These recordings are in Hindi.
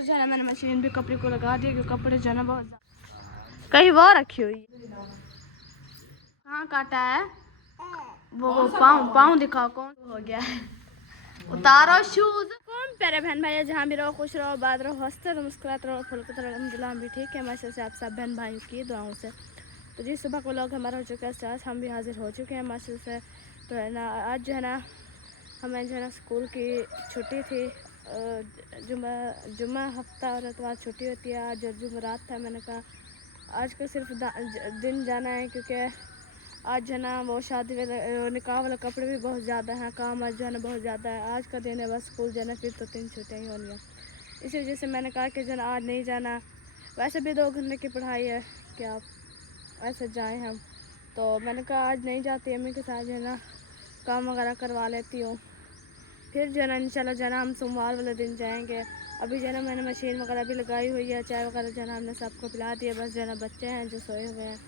जो है मैंने मशीन भी कपड़े को लगा दिया क्योंकि कपड़े जो है ना बहुत कहीं वो रखी हुई है। कहाँ काटा है वो पाँव दिखाओ कौन हो गया है। उतारो शूज। कौन प्यारे बहन भाई जहाँ भी रहो खुश रहो बात रहो हंसते रहो मुस्कुराते रहो फुलकते रहो अल्हम्दुलिल्लाह हम भी ठीक है। माशा से आप सब बहन भाइयों की दुआओं से। तो जी सुबह को लोग हमारा हो चुका है स्टार्ट हम भी हाजिर हो चुके हैं माशा से। तो है ना आज जो है ना हमें जो है ना स्कूल की छुट्टी थी। जुम्मा हफ्ता और इतवार छुट्टी होती है। आज जुमेरात था मैंने कहा आज का सिर्फ दिन जाना है क्योंकि आज जो है ना वो शादी वाले निकाह वाले कपड़े भी बहुत ज़्यादा हैं। काम आज जो है ना बहुत ज़्यादा है। आज का दिन है बस स्कूल जाना फिर तो 3 छुट्टियाँ ही होनी है। इसी वजह से मैंने कहा कि जो है आज नहीं जाना। वैसे भी 2 घंटे की पढ़ाई है कि आप ऐसे जाएँ हम। तो मैंने कहा आज नहीं जाती अम्मी के साथ जो है ना काम वगैरह करवा लेती हूँ। फिर जो है ना इंशाल्लाह जो है ना हम सोमवार वाले दिन जाएंगे। अभी जो है ना मैंने मशीन वगैरह भी लगाई हुई है। चाय वगैरह जो है ना हमने सबको पिला दिया। बस जो है ना बच्चे हैं जो सोए हुए हैं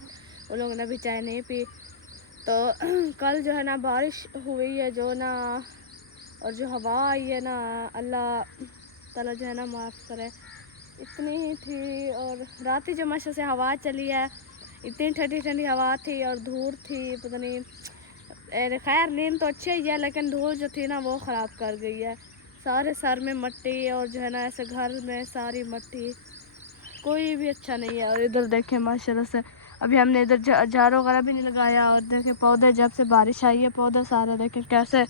वो लोगों ने भी चाय नहीं पी। तो कल जो है ना बारिश हुई है जो ना और जो हवा आई है ना अल्लाह ताला जो है ना माफ़ करे इतनी ही थी। और रात ही जो माशा से हवा चली है इतनी ठंडी ठंडी हवा थी और धूल थी पता नहीं। खैर नींद तो अच्छी ही है लेकिन धूल जो थी ना वो ख़राब कर गई है। सारे सर में मिट्टी और जो है ना ऐसे घर में सारी मिट्टी कोई भी अच्छा नहीं है। और इधर देखें माशाल्लाह से अभी हमने इधर झाड़ू वगैरह भी नहीं लगाया। और देखें पौधे जब से बारिश आई है पौधे सारे देखें कैसे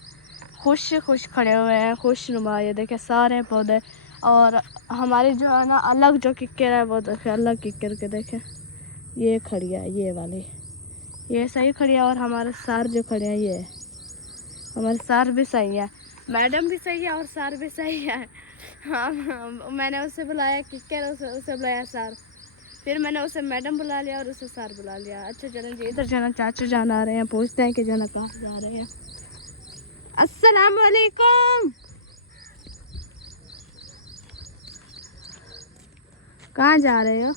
खुश खड़े हुए हैं खुश नुमा। ये देखें सारे पौधे। और हमारी जो है ना अलग जो किक्कर है वो देखें अलग किक्कर के देखें ये खड़ी है ये वाली ये सही खड़ी है। और हमारे सर जो खड़े हैं ये हमारे सर भी सही है मैडम भी सही है और सर भी सही है। हाँ मैंने उसे बुलाया किक्कर उसे बुलाया सर फिर मैंने उसे मैडम बुला लिया और उसे सर बुला लिया। अच्छा चलें जी इधर जाना चाचू जान आ रहे हैं पूछते हैं कि जाना कहाँ जा रहे हैं। अस्सलाम वालेकुम। कहाँ जा रहे हो?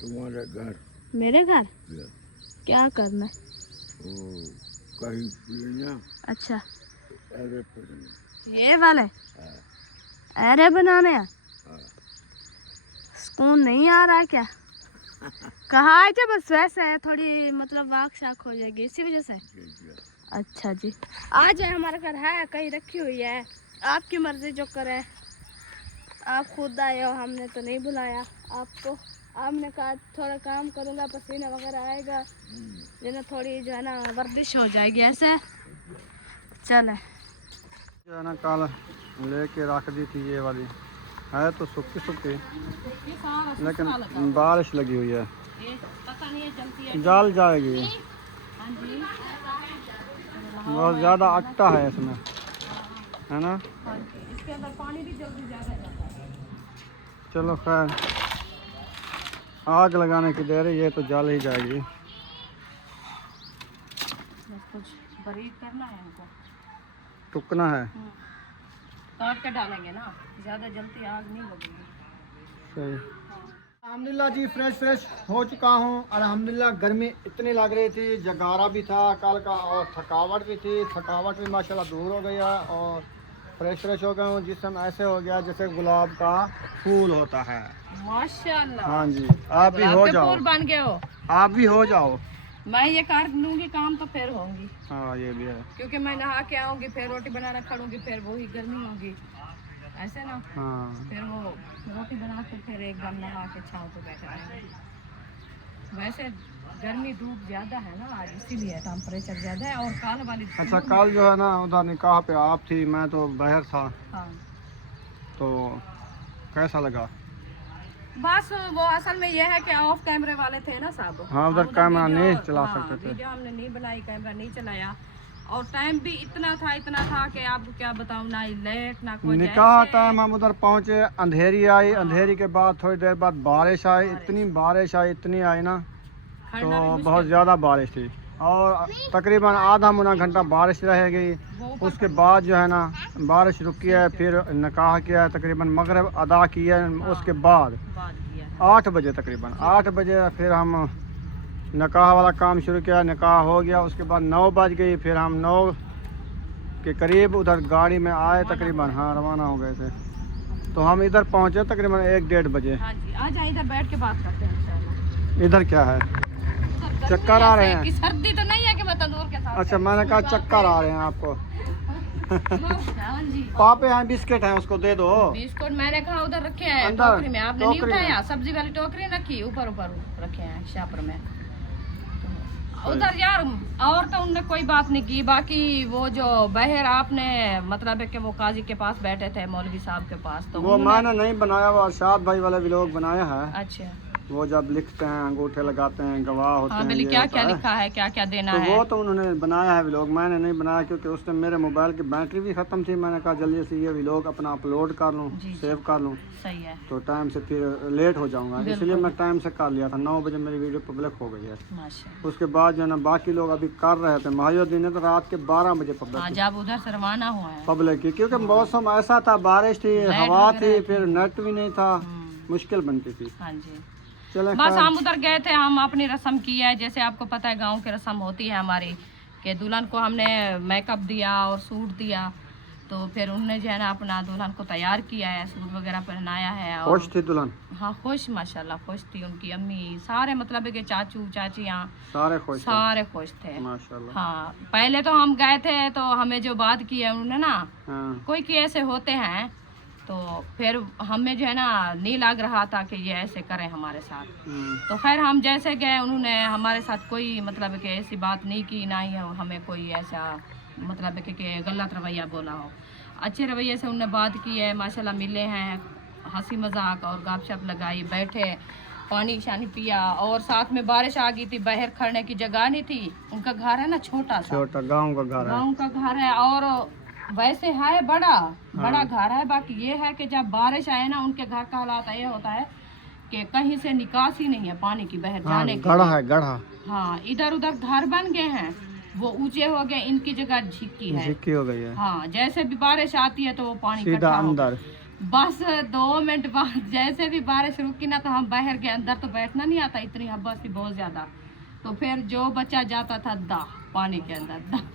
तुम्हारे घर। मेरे घर? क्या करना है? कहीं पीना। अच्छा अरे पीना। ये वाले अरे बनाने हैं सुकून नहीं आ रहा क्या? कहाँ आए थे बस वैसे है थोड़ी मतलब वाक शाक हो जाएगी इसी वजह से। अच्छा जी आ जाए हमारे घर है कहीं रखी हुई है आपकी मर्जी जो करे। आप खुद आए हो हमने तो नहीं बुलाया आपको। आपने कहा थोड़ा काम करूँगा पसीना वगैरह आएगा जो ना थोड़ी जो है ना वर्जिश हो जाएगी ऐसे। चले जो है ना कल लेके रख दी थी ये वाली है तो सूखी सूखी लेकिन बारिश लगी हुई है पता नहीं है चलती है जल जाएगी। बहुत ज़्यादा अट्टा है इसमें है ना। इसके अंदर पानी भी जल्दी ज़्यादा जाता है। चलो खैर आग लगाने की देर है ये तो जल ही जाएगी। बस कुछ बारीक करना है हमको टुकना है काट के डालेंगे ना ज़्यादा जल्दी आग नहीं लगेगी। सही। अल्हम्दुलिल्लाह जी फ्रेश हो चुका हूँ। अल्हम्दुलिल्लाह गर्मी इतनी लग रही थी जगारा भी था कल का और थकावट भी थी। थकावट भी माशाल्लाह दूर हो गया और फ्रेश हो गया हूँ। जिसम ऐसे हो गया जैसे गुलाब का फूल होता है माशाल्लाह। हाँ जी आप भी हो जाओ बन गए हो आप भी हो जाओ। मैं ये कर लूँगी काम तो फिर होंगी हाँ ये भी है क्योंकि मैं नहा के आऊँगी फिर रोटी बनाना खड़ूंगी फिर वही गर्मी होगी ऐसे ना। हाँ फिर वो रोटी बना के फिर एकदम नहा के छाँव पे बैठे रहेंगे। वैसे गर्मी धूप ज़्यादा है ना आज इसीलिए टेम्परेचर ज़्यादा है। और कल वाली अच्छा कल जो है ना उधर निकाह पे आप थी मैं तो बाहर था हाँ तो कैसा लगा? बस वो असल में ये है कि ऑफ कैमरे वाले थे ना साहब। हाँ उधर कैमरा नहीं चला हाँ, सकते थे। वीडियो हमने नहीं बनाई कैमरा नहीं चलाया और टाइम भी इतना था कि आपको क्या बताऊं ना लेट ना कोई निकाह टाइम हम उधर पहुंचे अंधेरी आई। अंधेरी के बाद थोड़ी देर बाद बारिश आई इतनी आई ना तो बहुत ज़्यादा बारिश थी और तकरीबन आधा मुना घंटा बारिश रहेगी। उसके बाद जो है ना बारिश रुकी है फिर निकाह किया है तकरीबन मगरिब अदा किया है। उसके बाद 8 बजे तकरीबन 8 बजे फिर हम निकाह वाला काम शुरू किया। निकाह हो गया उसके बाद 9 बज गई फिर हम 9 के करीब उधर गाड़ी में आए तकरीबन। हाँ रवाना हो गए थे तो हम इधर पहुँचे तकरीबन 1-1:30 बजे। हाँ जी, आ जाए इधर बैठ के बात करते हैं इंशाल्लाह। इधर क्या है? चक्कर आ रहे हैं? कि सर्दी तो नहीं है कि मैं तंदूर के साथ। अच्छा, मैंने कहा चक्कर आ रहे हैं आपको। हाँ जी, पापे हैं, बिस्किट हैं, उसको दे दो। बिस्कुट मैंने कहा उधर रखे हैं अंदर, टोकरी में, आपने नहीं टोकरी में। उठाया? सब्जी वाली टोकरी रखी ऊपर ऊपर रखे हैं शापर में। उधर यार और तो उनने कोई बात नहीं की, बाकी वो जो बहर आपने मतलब है कि वो काजी के पास बैठे थे मौलवी साहब के पास, तो वो मैंने नहीं बनाया, वो अरशाद भाई वाले व्लॉग बनाया है। अच्छा, वो जब लिखते हैं, अंगूठे लगाते हैं, गवाह होते हाँ हैं, बोले ये क्या होता क्या है। लिखा है, क्या क्या देना तो है। वो तो उन्होंने बनाया है व्लॉग, मैंने नहीं बनाया क्योंकि उस टाइम मेरे मोबाइल की बैटरी भी ख़त्म थी। मैंने कहा जल्दी से ये व्लॉग अपना अपलोड कर लूँ, जी, सेव कर लूँ, सही है, तो टाइम से फिर लेट हो जाऊँगा, इसलिए मैं टाइम से कर लिया था। 9 बजे मेरी वीडियो पब्लिक हो गई है। माशा। उसके बाद जो है ना बाकी लोग अभी कर रहे थे, महायुद्दीन ने तो रात के 12 बजे हाँ, पब्लिक जब उधर से रवाना हुआ है पब्लिक की, क्योंकि मौसम ऐसा था, बारिश थी, हवा थी, फिर नेट भी नहीं था, मुश्किल बनती थी। हाँ जी, चले बस हम उधर गए थे, हम अपनी रस्म की है, जैसे आपको पता है गांव की रस्म होती है हमारी, कि दुल्हन को हमने मेकअप दिया और सूट दिया, तो फिर उन्होंने जो है ना अपना दुल्हन को तैयार किया है, सूट वगैरह पहनाया है। और खुश थी दुल्हन? हाँ खुश, माशाल्लाह खुश थी, उनकी अम्मी सारे मतलब है कि चाचू चाचियाँ सारे खुश थे? सारे खुश थे माशाल्लाह। हाँ, पहले तो हम गए थे तो हमें जो बात की है उन्होंने ना, हाँ। कोई ऐसे होते हैं, तो फिर हमें जो है ना नहीं लग रहा था कि ये ऐसे करें हमारे साथ। तो खैर हम जैसे गए, उन्होंने हमारे साथ कोई मतलब कि ऐसी बात नहीं की, ना ही हमें कोई ऐसा मतलब कि गलत रवैया बोला हो। अच्छे रवैये से उन्होंने बात की है, माशाल्लाह मिले हैं, हंसी मजाक और गपशप लगाई, बैठे, पानी शानी पिया, और साथ में बारिश आ गई थी, बाहर खड़ने की जगह नहीं थी। उनका घर है ना छोटा सा, छोटा गांव का घर है, गाँव का घर है, और वैसे है बड़ा घर है। बाकी ये है कि जब बारिश आए ना, उनके घर का हालात ये होता है कि कहीं से निकासी नहीं है पानी की बाहर जाने की। गढ़ा है, गढ़ा। हाँ, इधर उधर घर बन गए हैं, वो ऊंचे हो गए, इनकी जगह झिक्की है, झिक्की हो गई है। हाँ, जैसे भी बारिश आती है तो वो पानी सीधा इकट्ठा हो अंदर। बस 2 मिनट बाद जैसे भी बारिश रुकी ना, तो हम बाहर के, अंदर तो बैठना नहीं आता, इतनी हवा थी बहुत ज्यादा। तो फिर जो बच्चा जाता था पानी के अंदर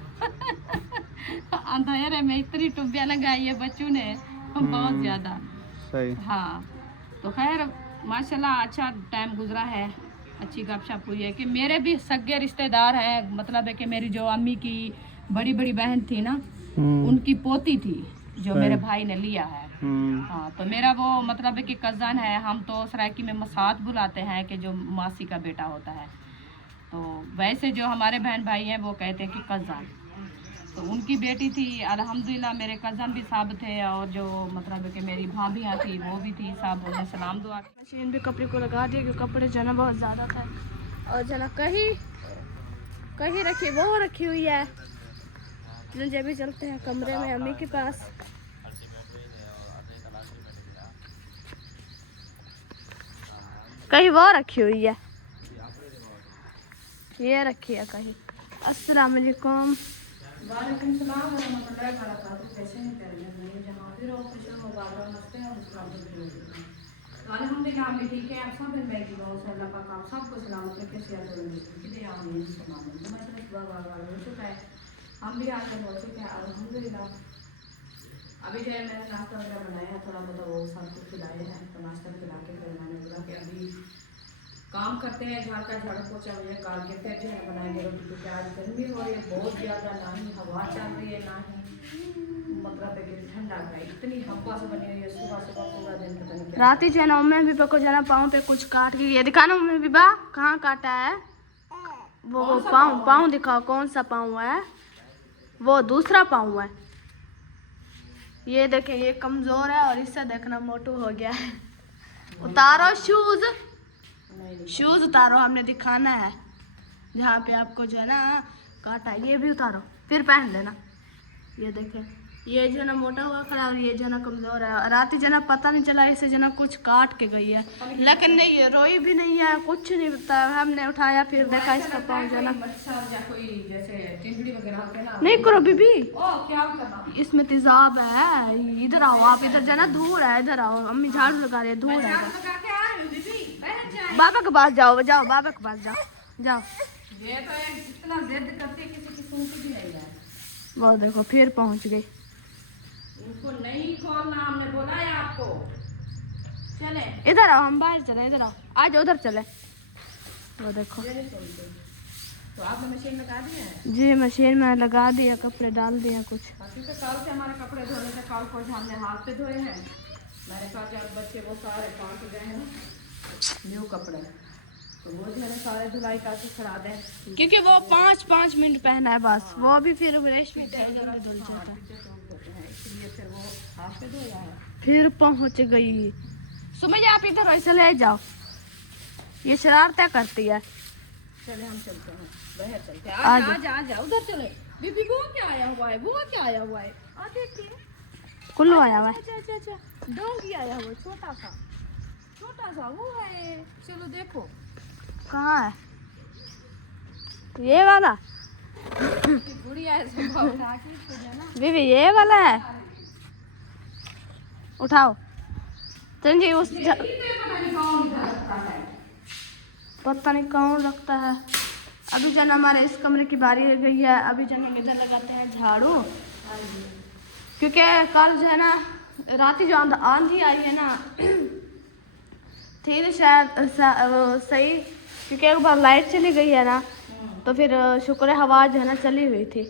अंधेरे में इतनी टुब्बियां लगाई है बच्चों ने बहुत ज्यादा। सही। हाँ, तो खैर माशाल्लाह अच्छा टाइम गुजरा है, अच्छी गपशप हुई है। कि मेरे भी सगे रिश्तेदार हैं, मतलब है कि मेरी जो अम्मी की बड़ी बड़ी बहन थी ना, उनकी पोती थी जो मेरे भाई ने लिया है। हाँ, तो मेरा वो मतलब है कि कज़न है, हम तो सराइकी में मसाद बुलाते हैं कि जो मासी का बेटा होता है, तो वैसे जो हमारे बहन भाई हैं वो कहते हैं कि कज़न। तो उनकी बेटी थी, अल्हम्दुलिल्लाह मेरे कज़न भी सब थे, और जो मतलब है कि मेरी भाभियाँ थी वो भी थी, सब उन्हें सलाम दुआ। मशीन भी कपड़े को लगा दिया क्योंकि कपड़े जो है ना बहुत ज़्यादा था, और जो है ना कहीं कहीं रखी वो रखी हुई है। मुझे भी चलते हैं कमरे में अम्मी के पास। कहीं वो रखी हुई है, ये रखी है कहीं। अस्सलाम वालेकुम। वालेकुम सलाम व रहमतुल्लाहि व बरकातहू। कैसे हैं प्यारे जहाँ भी रहो, खुश रहो, बादल मस्ते हैं, तो अल्हम्दुलिल्लाह हम ठीक है। आप सब भाई की दुआ से अल्लाह पाक आप सबको सलामत रखे, सेहत और तंदुरुस्ती दे। आमीन सुबह हो चुका है, हम भी आकर पहुँच चुके हैं अल्हम्दुलिल्लाह। अभी जो है मैंने नाश्ता वगैरह बनाया है, थोड़ा बहुत वो सबको खिलाए हैं, तो नाश्ता खिला के फिर मैंने बोला कि अभी काम करते हैं, घर का झाड़ू पोछा वगैरह काट के फिर जो है बनाएंगे रोटी, क्योंकि आज गर्मी हो रही है बहुत ज़्यादा, ना ही हवा चल रही है, ना ही मतलब है कि ठंडा का, इतनी हवा से बनी हुई है, सुबह सुबह पूरा दिन पता नहीं क्या। रात ही जो है ना मम्मी भी को जो है ना पाँव पे कुछ काट के, ये दिखाना मम्मी भी बा कहाँ काटा है, वो पाँव दिखाओ कौन सा पाँव है, वो दूसरा पाँव है। ये देखें, ये कमजोर है और इससे देखना मोटू हो गया है। उतारो शूज उतारो, हमने दिखाना है जहाँ पे आपको जो है ना काटा है, ये भी उतारो फिर पहन लेना। ये देखें, ये जो है ना मोटा हुआ खड़ा और ये जो है ना कमजोर है। रात ही जो है ना पता नहीं चला इसे जो है ना कुछ काट के गई है, लेकिन नहीं है, रोई भी नहीं है, कुछ नहीं बताया। हमने उठाया फिर देखा इसका पाँव जो है ना, नहीं करो बीबी, इसमें तेजाब है। इधर आओ आप, इधर जो है ना धूल है, इधर आओ, अम्मी झाड़ू लगा रही है, धूल है। बाबा के पास जाओ, बाबा के पास जाओ। ये तो इतना जिद करती है, किसी की सुनती भी नहीं है। वो देखो फिर पहुंच गई। इनको नहीं खोलना, हमने बोला है आपको। चले इधर आओ, हम बाहर चले, इधर आओ, आज उधर चले। वो देखो तो आपने मशीन लगा दी है? जी मशीन में लगा दिया, कपड़े डाल दिए कुछ। क्योंकि कल से हमारे कपड़े धोने थे, कल को हमने हाथ पे धोए हैं। मैंने कहा जब बच्चे वो सारे पहुँच गए हैं न्यू कपड़े, तो वो मैंने सारे धुलाई करके छड़ा दें। क्योंकि वो 5-5 मिनट पहना है बस, वो भी फिर रेशमी टाइगर में धुल जाता है। इसलिए फिर वो हाथ पे धोया है। फिर पहुंच गई। सुमैया आप इधर ऐसे ले जाओ, ये शरारतें करती है। चले हम चलते हैं, बाहर चलते हैं। आ आ जा उधर चले। बीबी वो क्या आया हुआ है, वो क्या आया हुआ है? आ देखिए, कुल्लू आया हुआ है। अच्छा डोंगी आया हुआ है, छोटा सा वो है। चलो देखो कहाँ है ये वाला? गुड़िया है, स्वभाव उठा के इसको देना। बीबी ये वाला है, उठाओ। चंजी उस पता नहीं कौन रखता है। अभी जन हमारे इस कमरे की बारी रह गई है, अभी जन हम इधर लगाते हैं झाड़ू, क्योंकि कल जो है ना रात ही जो आंधी आई है ना थी तो शायद सही, क्योंकि एक बार लाइट चली गई है ना, तो फिर शुक्र है हवा जो है ना चली हुई थी,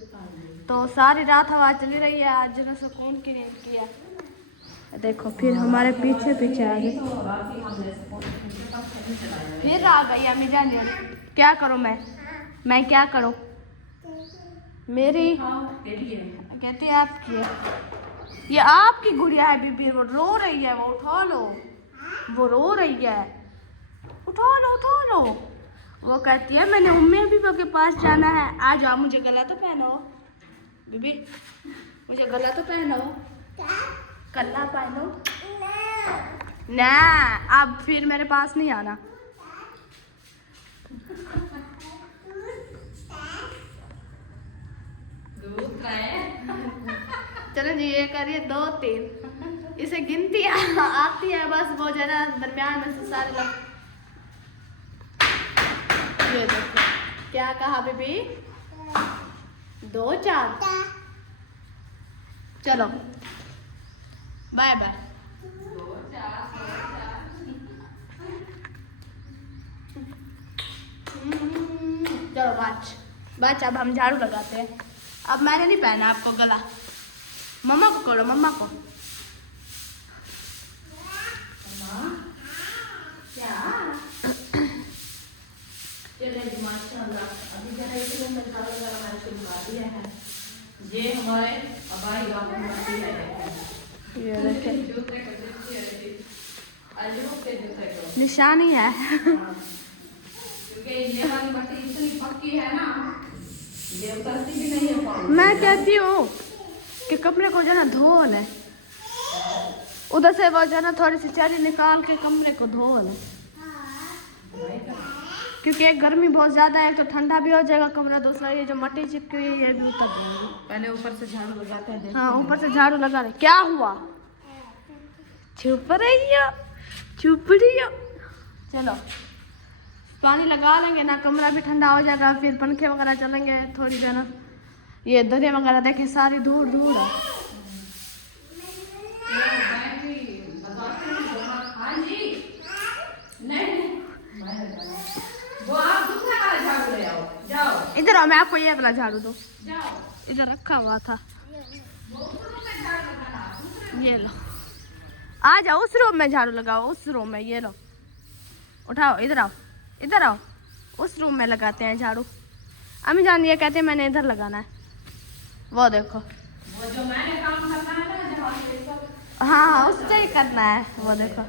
तो सारी रात हवा चली रही है। आज जो ना सुकून की नींद की है। देखो फिर हमारे पीछे आ गई, फिर आ गई अम्मी जान। क्या करूँ मैं क्या करूँ? मेरी कहती है आपकी है, ये आपकी गुड़िया है बीबी, वो रो रही है, वो उठा लो, वो रो रही है, उठा लो। वो कहती है मैंने उम्मी अबीबा के पास जाना है। आ जाओ, मुझे गला तो पहनाओ बीबी, मुझे गला तो पहनाओ, गला पहनो ना। अब फिर मेरे पास नहीं आना। चलो जी, ये करिए 2-3, इसे गिनती आती है बस, वो जरा दरमियान में से सारे लोग। ये देखो क्या कहा बीबी, 2-4। चलो बाय बाय। चलो बाच अब हम झाड़ू लगाते हैं। अब मैंने नहीं पहना आपको गला, मम्मा को करो, मम्मा को। क्या चले जी माशाल्लाह। अभी जरा इस रूम में झाड़ू लगाना शुरू कर दिया है। ये हमारे अबाई गाँव में मट्टी है, ये देखिए जूते को निशानी है। क्योंकि ये वाली मट्टी इतनी पक्की है ना, ये उतरती भी नहीं है पानी। मैं कहती हूँ कि कमरे को जो है ना धो ले, उधर से वो जो है ना थोड़ी सी चरी निकाल के कमरे को धो ले, क्योंकि गर्मी बहुत ज़्यादा है, तो ठंडा भी हो जाएगा कमरा। दूसरा ये जो मट्टी चिपकी हुई है ये भी उतर जाएगी। पहले ऊपर से झाड़ू लगाते हैं। हाँ ऊपर से झाड़ू लगा रहे। क्या हुआ? चुप रही हो। चलो पानी लगा लेंगे ना, कमरा भी ठंडा हो जाएगा, फिर पंखे वगैरह चलेंगे थोड़ी देर ना। ये दरिया वगैरह देखें सारी दूर है। हाँ जी, नहीं वो आप दूसरा वाला झाड़ू ले आओ, जाओ इधर आओ, मैं आपको ये वाला झाड़ू दो, जाओ। इधर रखा हुआ था, ये लो। आ जाओ उस रूम में झाड़ू लगाओ, उस रूम में, ये लो उठाओ, इधर आओ, उस रूम में लगाते हैं झाड़ू। अम्मी जान ये कहते हैं मैंने इधर लगाना है, वो देखो, वो जो मैंने काम करना है ना, जहाँ पे सब हाँ उससे ही करना है, वो देखो।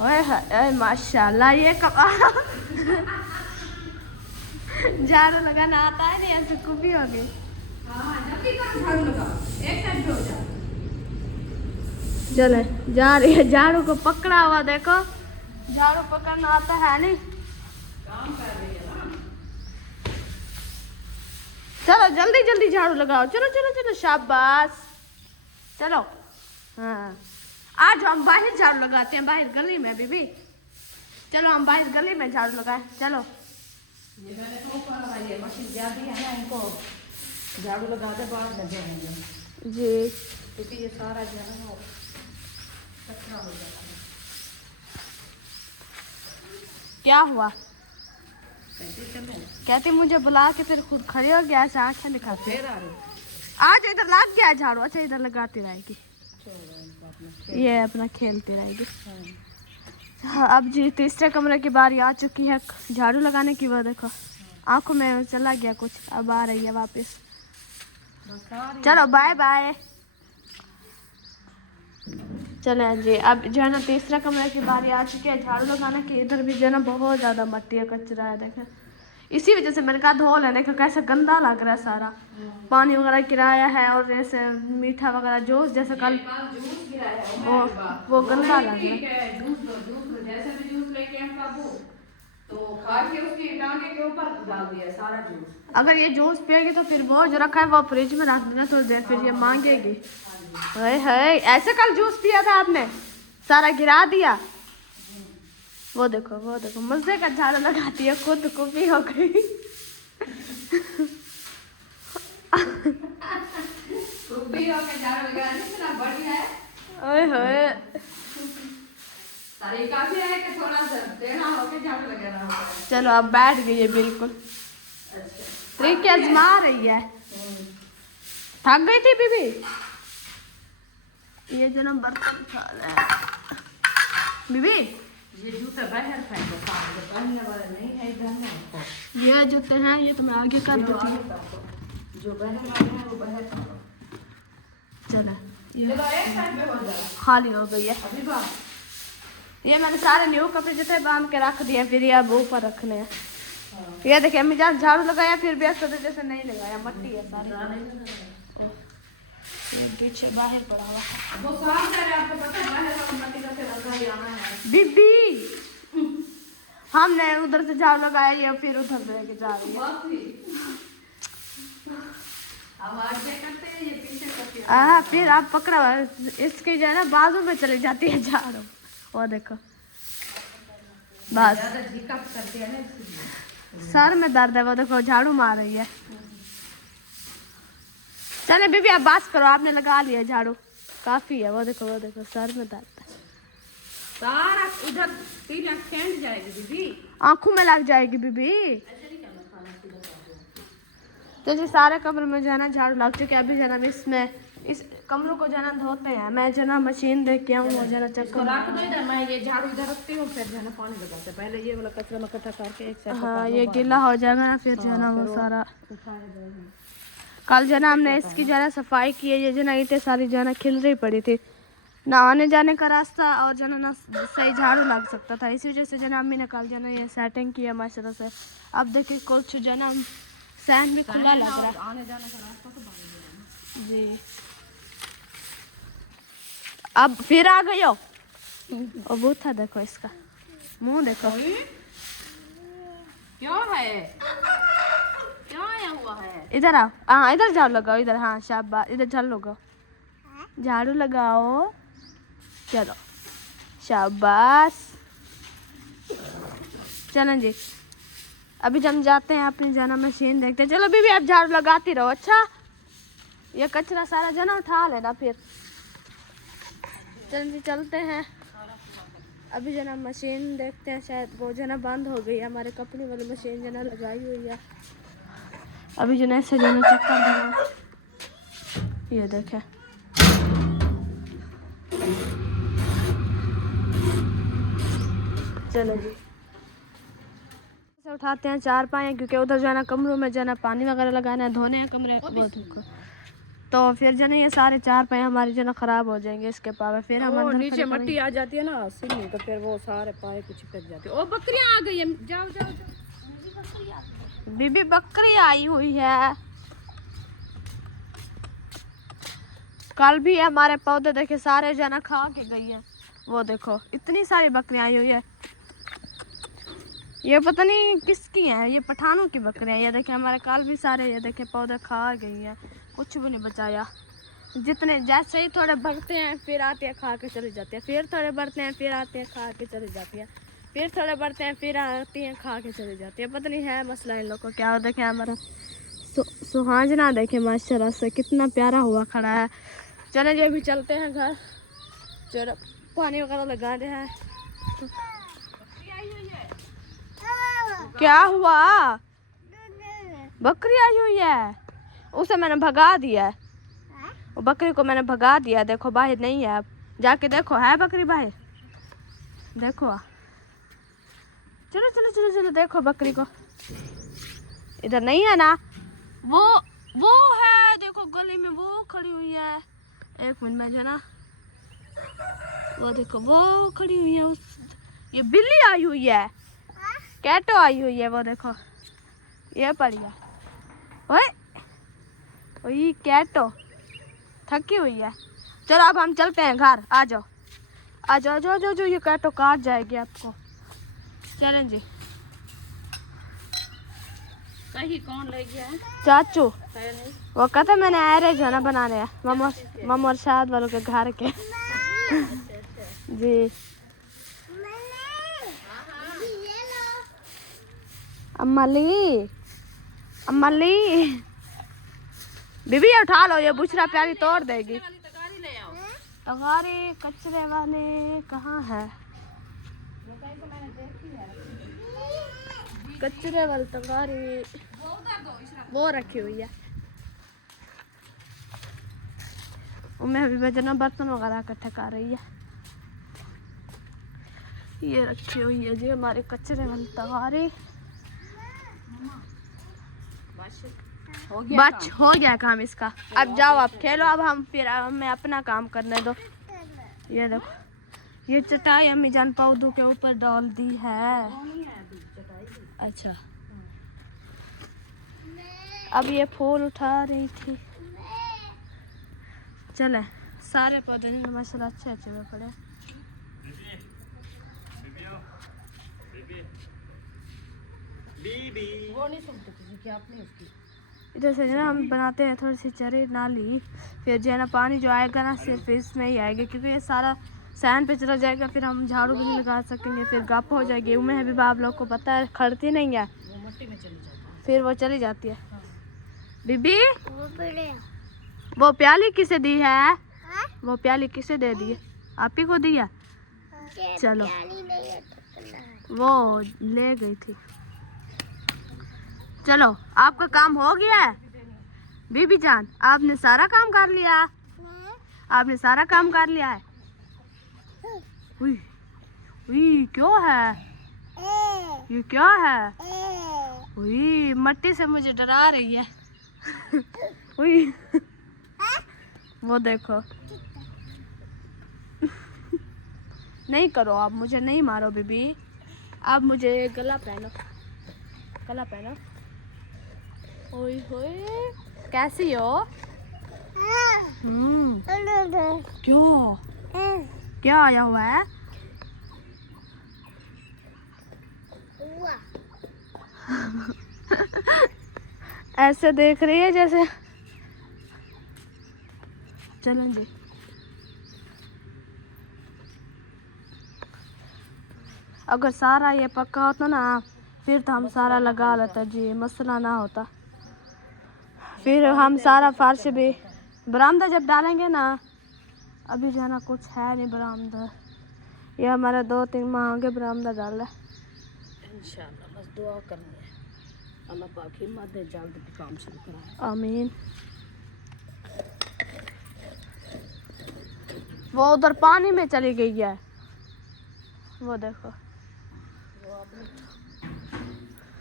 ओए माशाल्लाह, ये कब झाड़ू लगाना आता है नहीं, ऐसे कुबी हो गई। हाँ जल्दी करो, झाड़ू लगाओ, एक साइड हो जाओ। चले जा रही है, झाड़ू को पकड़ा हुआ देखो, झाड़ू पकड़ना आता है नहीं। काम कर रही है ना। चलो जल्दी झाड़ू लगाओ, चलो शाबाश, चलो। हाँ आज हम बाहर झाड़ू लगाते हैं, बाहर गली में बीबी। चलो हम बाहर गली में झाड़ू लगाए, चलो। ये मैंने तो ऊपर लगाई है, मशीन ज्यादा है ना, इनको झाड़ू लगा दे बाद में देंगे। जी क्योंकि ये सारा जो है वो कचरा हो जाता है। क्या हुआ? कैसे चलो कहती मुझे बुला के फिर खुद खड़ी हो गया, ऐसे आंखें दिखाते। फिर आ रहे आज इधर लग गया झाड़ू। अच्छा इधर लगाती रहेगी, ये अपना खेलती रहेगी। हाँ, अब जी तीसरे कमरे की बारी आ चुकी है झाड़ू लगाने की। वो देखो आंखों में चला गया कुछ, अब आ रही है वापस। चलो बाय बाय। चले जी, अब जो है ना तीसरा कमरे की बारी आ चुकी है झाड़ू लगाने की। इधर भी जो है ना बहुत ज़्यादा मट्टी है, कचरा है, देखें। इसी वजह से मैंने कहा धो लें। देखो कैसे गंदा लग रहा है सारा, पानी वगैरह गिराया है और जैसे मीठा वगैरह जूस जैसे कल वो गंदा लग रहा है। जैसे भी जूस लेके हम काबू तो खा के उसकी टांगे के ऊपर डाल दिया सारा जूस। अगर ये जूस पिएगी तो फिर वो जो रखा है वो फ्रिज में रख देना थोड़ी देर, फिर ये मांगेगी। हाय हाय, ऐसे कल जूस पिया था आपने, सारा गिरा दिया। वो देखो मजे का झाड़ू लगाती है, खुद को भी हो गई। ओए होए, तरीका भी है कि थोड़ा सा टेढ़ा होके झाड़ू लगाना होता है। चलो अब बैठ गई है बिल्कुल। ट्रिक आजमा रही है। थक गई थी बीबी। ये जो ना बर्तन उठा रहे हैं बीबी। ये जूता बाहर फेंको, सामने पहनने वाला नहीं है इधर ना। ये जूते हैं ये तो मैं आगे कर देती हूँ। जो बाहर वाले हैं वो बाहर फेंको। चलो चलो एक साइड पे हो जाए, खाली हो गई है। अभी बात ये मैंने सारे न्यू कपड़े जितने बांध के रख दिए, फिर ये अब ऊपर रखने हैं। ये देखिए अम्मी जान झाड़ू लगाया फिर भी ऐसा जैसे नहीं लगाया, मट्टी है सारी। ये पीछे बाहर पड़ा हुआ है। वो साफ है, आपको पता है बाहर का मट्टी का लगा ही आना है। बीबी हमने उधर से झाड़ू लगाया, ये फिर उधर लेके जा रही है। अब आगे करते हैं, ये पीछे करते हैं। हाँ फिर आप पकड़ा इसकी जो है ना बाजू में चली जाती है झाड़ू। वो देखो बस ज़्यादा झिका करते हैं ना इसलिए। सर में दर्द है, वो देखो झाड़ू मार रही है। चले बीबी आप बात करो, आपने लगा लिया झाड़ू काफी है। वो देखो सर में दर्द है, सारा इधर तीन फेंट जाएगी दीदी, आंखों में लग जाएगी बीबी। तो जी सारे कमरे में जो है ना झाड़ू लग चुके हैं। अभी जो है ना इसमें इस कमरों को जो है ना धोते हैं। मैं जो है ना मशीन देख के आऊँ, जो है ना चक्कर रख दो इधर। मैं ये झाड़ू इधर रखती हूँ, फिर जो है ना पानी लगाते पहले ये वाला कचरा में इकट्ठा करके एक साइड। हाँ ये गीला हो जाएगा ना, फिर जो है ना वो सारा। कल जो है ना हमने इसकी जो है ना सफाई की है। ये जो ना ईंटें सारी जो है ना खिल रही पड़ी थी, ना आने जाने का रास्ता और जो है ना सही झाड़ू लग सकता था। इसी वजह से जो है ना अम्मी ने कल जो है ना ये सेटिंग की है माशाल्लाह से। अब देखिए कुछ जो है ना सहन भी खुला लग रहा है। आने जाने का रास्ता तो बंद है जी। अब फिर आ गई हो। और वो था देखो इसका मुंह देखो। क्या है, क्या आया हुआ है। इधर आओ, हाँ इधर झाड़ू लगाओ इधर। हाँ शाबाश, इधर झाड़ू लगाओ, झाड़ू लगाओ। चलो शाबाश। चलें जी, अभी हम जाते हैं अपनी जाना मशीन देखते हैं। चलो बीबी आप झाड़ू लगाती रहो। अच्छा ये कचरा सारा जना उठा लेना फिर। चलें जी चलते हैं। अभी जना मशीन देखते हैं, शायद वो जना बंद हो गई है। हमारे कपड़े वाली मशीन जना लगाई हुई है। अभी जना ऐसे जना चक्कर देना, ये देखे। चलो जी उठाते हैं चार पाए, क्योंकि उधर जो है ना कमरों में जो है ना पानी वगैरह लगाना है, धोने हैं कमरे वो। तो फिर जो है ना ये सारे चार पाए हमारे जो है ना खराब हो जाएंगे इसके पावे। फिर हम अंदर नीचे मट्टी आ जाती है ना सीढ़ी, तो फिर वो सारे पाए कुछ चिपक जाते हैं। ओ बकरियां आ गई है, जाओ जाओ जाओ। बीबी बकरी आई हुई है। कल भी हमारे पौधे देखे सारे जो है ना खा के गई है। वो देखो इतनी सारी बकरियां आई हुई है। ये पता नहीं किसकी हैं, ये पठानों की बकरियां। ये देखे हमारे कल भी सारे ये देखे पौधे खा गई हैं, कुछ भी नहीं बचाया। जितने जैसे ही थोड़े बढ़ते हैं फिर आते हैं खा के चले जाते हैं, फिर थोड़े बढ़ते हैं फिर आते हैं खा के चले जाती हैं, फिर थोड़े बढ़ते हैं फिर आती हैं खा के चले जाती है। पता नहीं है मसला इन लोग को क्या हो। देखे हमारा सुहाजना देखे माशाल्लाह से कितना प्यारा हुआ खड़ा है। चले जी अभी चलते हैं घर, जरा पानी वगैरह लगा रहे हैं। क्या हुआ? बकरी आई हुई है, उसे मैंने भगा दिया है। वो बकरी को मैंने भगा दिया, देखो बाहर नहीं है। अब जाके देखो है बकरी बाहर, देखो। चलो चलो चलो चलो देखो बकरी को, इधर नहीं है ना। वो है, देखो गली में वो खड़ी हुई है। एक मिनट में जना, वो देखो वो खड़ी हुई है। ये बिल्ली आई हुई है, कैटो आई हुई है, वो देखो ये पड़ी है। ओए कैटो थकी हुई है। चलो अब हम चलते हैं घर, आ जाओ आ जाओ जाओ जाओ जाओ, ये कैटो काट जाएगी आपको। चलें जी। कहीं कौन ले गया है? चाचू है नहीं। वो कहते मैंने अरे जो है ना बना रहे हैं मामा और शायद वालों के घर के। जी अम्माली बीबी ये उठा लो, ये बुशरा प्यारी तोड़ देगी। तगारी कचरे वाले कहाँ है? कचरे वाली तगारी वो रखी हुई है। मैं अभी बजना बर्तन वगैरह इकट्ठे कर रही है। ये रखी हुई है जी हमारे कचरे वाली तगारी। बच हो गया काम इसका। अब जाओ आप खेलो, अब हम फिर हमें अपना काम करने दो। ये देखो ये चटाई अम्मी जान पौधों के ऊपर डाल दी है। अच्छा अब ये फूल उठा रही थी। चले सारे पौधे माशाल्लाह अच्छे अच्छे में पड़े। वो नहीं सुनती किसी की, आपने उसकी। इधर से ना हम बनाते हैं थोड़ी सी चरी नाली, फिर जो है ना पानी जो आएगा ना सिर्फ इसमें ही आएगा, क्योंकि ये सारा सैंड पे चला जाएगा। फिर हम झाड़ू भी नहीं लगा सकेंगे, फिर गप हो जाएगी। उमें है भी आप लोग को पता है खड़ती नहीं है, वो मिट्टी में चली जाती है। फिर वो चली जाती है। बीबी वो प्याली किसे दी है? वो प्याली किसे दे दी है? आप ही को दिया? चलो वो ले गई थी। चलो आपका काम हो गया है बीबी जान, आपने सारा काम कर लिया। आपने सारा काम कर लिया है। उई, उई, क्यों है ये? क्या है? उई, मट्टी से मुझे डरा रही है। उई, वो देखो। नहीं करो आप, मुझे नहीं मारो बीबी। आप मुझे गला पहनो, गला पहनो। ओए होए कैसी हो? क्यों क्या आया हुआ है? ऐसे देख रही है जैसे। चलो जी अगर सारा ये पक्का होता ना फिर तो हम सारा लगा लेते जी, मसला ना होता। फिर हम सारा फर्श भी बरामदा जब डालेंगे ना, अभी जो है ना कुछ है नहीं बरामदा। ये हमारा 2-3 माह आगे बरामदा डाल है। इंशाल्लाह बस दुआ करनी है, अल्लाह पाक हिम्मत दे, जल्द भी काम शुरू कराए। आमीन। वो उधर पानी में चली गई है, वो देखो। वो अपने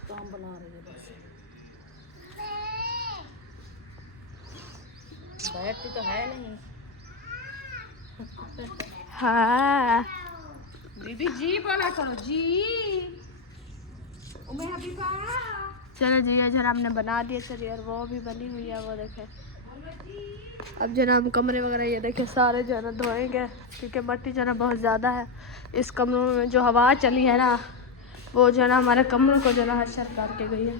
काम बना रही है बस। बैठती तो है नहीं। हाँ बीबी जी बोला करो जी। चलो जी ये जरा हमने बना दिए चलिए, और वो भी बनी हुई है, वो देखे। अब जो ना हम कमरे वगैरह ये देखे सारे जो है ना धोएंगे, क्योंकि मट्टी जो है ना बहुत ज़्यादा है। इस कमरों में जो हवा चली है ना, वो जो है ना हमारे कमरों को जो है ना हशर करके गई है।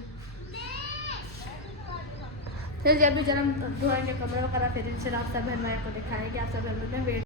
फिर जब भी जब हम धोएंगे कमरे वगैरह, फिर इनसे आप सब बहन भाई को दिखाएंगे। आप सब बहन वेट